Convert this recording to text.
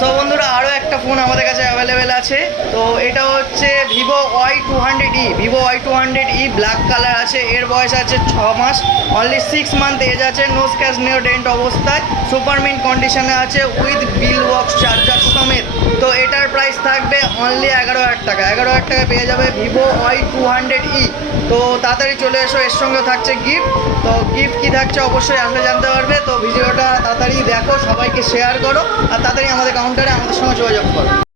So বন্ধুরা আরও একটা ফোন আমাদের কাছে অ্যাভেলেবেল আছে। তো এটা হচ্ছে Vivo Y200E। Vivo Y200E black colour আছে। এর বয়স আছে 6 মাস, অনলি 6 মান্থ এজ আছে। নো স্ক্র্যাচ নো ডেন্ট অবস্থায়, সুপার মিন্ট কন্ডিশনে আছে উইথ বিল বক্স চার্জার সমেত। তো এটার প্রাইস থাকবে অনলি 11,000 টাকা। 11,000 টাকায় পেয়ে যাবে ভিভো Y200E। তো তাড়াতাড়ি চলে এসো, এর সঙ্গে থাকছে গিফট। তো গিফট কী থাকছে অবশ্যই আসলে জানতে পারবে। তো ভিডিওটা তাড়াতাড়ি দেখো, সবাইকে শেয়ার করো আর তাড়াতাড়ি আমাদের কাউন্টারে আমাদের সঙ্গে যোগাযোগ করো।